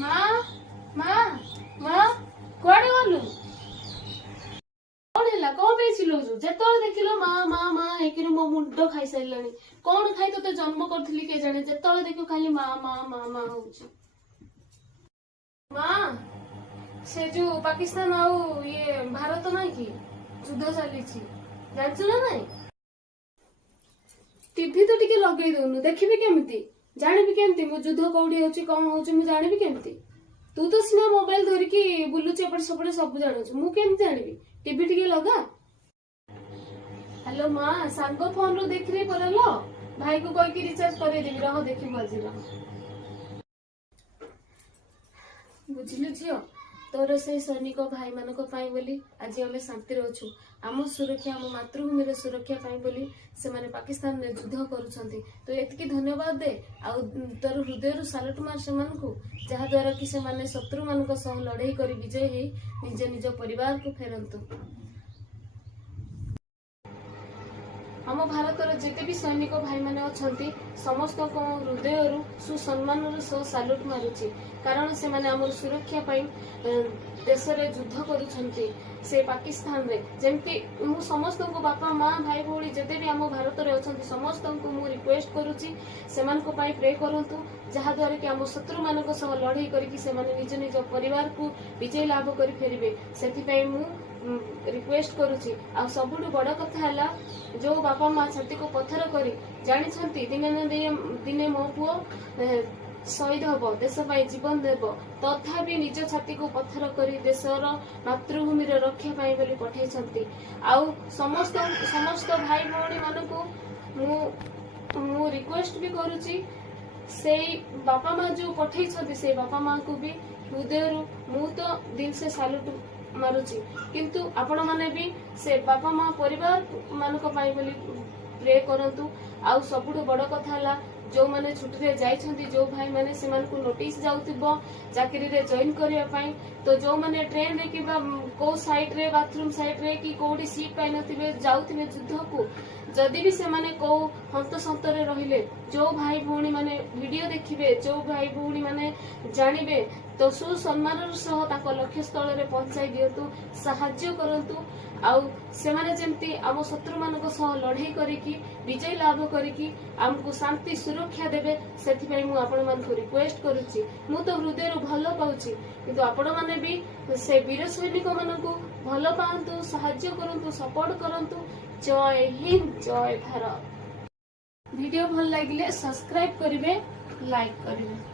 ମା ମା ମା କୁଆଡେ ଗଲୁ? କଣ ହେଲା? କଣ ପାଇଁ ଚିଲଉଛୁ? ଯେତେବେଳେ ଦେଖିଲ ମା ମା ମା ହେଇକିରି ମୋ ମୁଣ୍ଡ ଖାଇସାରିଲାଣି। କଣ ଖାଇ ତତେ ଜନ୍ମ କରିଥିଲି କେଜାଣି? ଯେତେବେଳେ ଦେଖିବ ଖାଲି ମା ମା ମା ମା ହଉଛି। ମା ସେ ଯୋଉ ପାକିସ୍ତାନ ଆଉ ଭାରତ ନାଇଁ କି ଯୁଦ୍ଧ ଚାଲିଛି, ଜାଣିଛୁ ନା ନାଇଁ? ଟିଭି ତ ଟିକେ ଲଗେଇ ଦଉନୁ, ଦେଖିବି କେମିତି? ଜାଣିବି କେମିତି ମୁଁ ଯୁଦ୍ଧ କୋଉଠି ହଉଛି କଣ ହଉଛି ମୁଁ ଜାଣିବି କେମିତି? ତୁ ତ ସିନା ମୋବାଇଲ ଧରିକି ବୁଲୁଛୁ ଏପଟେ ସେପଟେ ସବୁ ଜାଣୁଛୁ, ମୁଁ କେମିତି ଜାଣିବି? ଟିଭି ଟିକେ ଲଗା। ହ୍ୟାଲୋ ମା, ସାଙ୍ଗ ଫୋନରୁ ଦେଖିଲି ପରା ଲ, ଭାଇକୁ କହିକି ରିଚାର୍ଜ କରେଇଦେବି, ରହ ଦେଖିବୁ ଆଜି ରହ। ବୁଝିଲୁ ଝିଅ, ତୋର ସେଇ ସୈନିକ ଭାଇ ମାନଙ୍କ ପାଇଁ ବୋଲି ଆଜି ଆମେ ଶାନ୍ତିରେ ଅଛୁ। ଆମ ସୁରକ୍ଷା, ଆମ ମାତୃଭୂମିର ସୁରକ୍ଷା ପାଇଁ ବୋଲି ସେମାନେ ପାକିସ୍ତାନରେ ଯୁଦ୍ଧ କରୁଛନ୍ତି। ତୁ ଏତିକି ଧନ୍ୟବାଦ ଦେ, ଆଉ ତୋର ହୃଦୟରୁ ସାଲୁଟ ମାର ସେମାନଙ୍କୁ, ଯାହା ଦ୍ୱାରା କି ସେମାନେ ଶତ୍ରୁ ମାନଙ୍କ ସହ ଲଢେଇ କରି ବିଜୟ ହେଇ ନିଜ ନିଜ ପରିବାରକୁ ଫେରନ୍ତୁ। ଆମ ଭାରତର ଯେତେ ବି ସୈନିକ ଭାଇମାନେ ଅଛନ୍ତି ସମସ୍ତଙ୍କ ହୃଦୟରୁ ସୁସମ୍ମାନର ସହ ସାଲୁଟ ମାରୁଛି, କାରଣ ସେମାନେ ଆମର ସୁରକ୍ଷା ପାଇଁ ଦେଶରେ ଯୁଦ୍ଧ କରୁଛନ୍ତି। ସେ ପାକିସ୍ତାନରେ ଯେମିତି ମୁଁ ସମସ୍ତଙ୍କୁ, ବାପା ମା ଭାଇ ଭଉଣୀ ଯେତେ ବି ଆମ ଭାରତରେ ଅଛନ୍ତି ସମସ୍ତଙ୍କୁ ମୁଁ ରିକ୍ୱେଷ୍ଟ କରୁଛି ସେମାନଙ୍କ ପାଇଁ ପ୍ରେ କରନ୍ତୁ, ଯାହାଦ୍ୱାରା କି ଆମ ଶତ୍ରୁ ମାନଙ୍କ ସହ ଲଢେଇ କରିକି ସେମାନେ ନିଜ ନିଜ ପରିବାରକୁ ବିଜୟ ଲାଭ କରି ଫେରିବେ। ସେଥିପାଇଁ ମୁଁ ରିକ୍ୱେଷ୍ଟ କରୁଛି। ଆଉ ସବୁଠୁ ବଡ କଥା ହେଲା, ଯୋଉ ବାପା ମା ଛାତିକୁ ପଥର କରି ଜାଣିଛନ୍ତି ଦିନେ ନା ଦିନେ ମୋ ପୁଅ ଶହୀଦ ହବ, ଦେଶ ପାଇଁ ଜୀବନ ଦେବ, ତଥାପି ନିଜ ଛାତିକୁ ପଥର କରି ଦେଶର ମାତୃଭୂମିର ରକ୍ଷା ପାଇଁ ବୋଲି ପଠେଇଛନ୍ତି। ଆଉ ସମସ୍ତ ଭାଇ ଭଉଣୀ ମାନଙ୍କୁ ମୁଁ ରିକ୍ୱେଷ୍ଟ ବି କରୁଛି, ସେଇ ବାପା ମା ଯୋଉ ପଠେଇଛନ୍ତି ସେଇ ବାପା ମାଙ୍କୁ ବି ହୃଦୟରୁ ମୁଁ ତ ଦିଲସେ ସାଲୁଟ ମାରୁଛି, କିନ୍ତୁ ଆପଣ ମାନେ ବି ସେ ବାପା ମା ପରିବାର ମାନଙ୍କ ପାଇଁ ବୋଲି ପ୍ରେ କରନ୍ତୁ। ଆଉ ସବୁଠୁ ବଡ କଥା ହେଲା, ଯୋଉମାନେ ଛୁଟିରେ ଯାଇଛନ୍ତି ଯୋଉ ଭାଇ ମାନେ, ସେମାନଙ୍କୁ ନୋଟିସ ଯାଉଥିବ ଚାକିରିରେ ଜଏନ କରିବା ପାଇଁ, ତ ଯୋଉମାନେ ଟ୍ରେନରେ କିମ୍ବା କୋଉ ସାଇଡରେ ବାଥରୁମ ସାଇଡରେ କି କୋଉଠି ସିଟ୍ ପାଇନଥିବେ ଯାଉଥିବେ ଯୁଦ୍ଧକୁ, ଯଦି ବି ସେମାନେ କୋଉ ହନ୍ତସନ୍ତରେ ରହିଲେ, ଯୋଉ ଭାଇ ଭଉଣୀ ମାନେ ଭିଡିଓ ଦେଖିବେ, ଯୋଉ ଭାଇ ଭଉଣୀ ମାନେ ଜାଣିବେ, ତ ସୁସମ୍ମାନର ସହ ତାଙ୍କ ଲକ୍ଷ୍ୟସ୍ଥଳରେ ପହଞ୍ଚାଇ ଦିଅନ୍ତୁ, ସାହାଯ୍ୟ କରନ୍ତୁ। ଆଉ ସେମାନେ ଯେମିତି ଆମ ଶତ୍ରୁ ମାନଙ୍କ ସହ ଲଢେଇ କରିକି ବିଜୟ ଲାଭ କରିକି ଆମକୁ ଶାନ୍ତି ସୁରକ୍ଷା ଦେବେ, ସେଥିପାଇଁ ମୁଁ ଆପଣ ମାନଙ୍କୁ ରିକ୍ୱେଷ୍ଟ କରୁଛି। ମୁଁ ତ ହୃଦୟରୁ ଭଲ ପାଉଛି, କିନ୍ତୁ ଆପଣ ମାନେ ବି ସେ ବୀର ସୈନିକ ମାନଙ୍କୁ ଭଲ ପାଆନ୍ତୁ, ସାହାଯ୍ୟ କରନ୍ତୁ, ସପୋର୍ଟ କରନ୍ତୁ। ଜୟ ହିନ୍ଦ, ଜୟ ଭାରତ। ଭିଡିଓ ଭଲ ଲାଗିଲେ ସବସ୍କ୍ରାଇବ କରିବେ, ଲାଇକ୍ କରିବେ।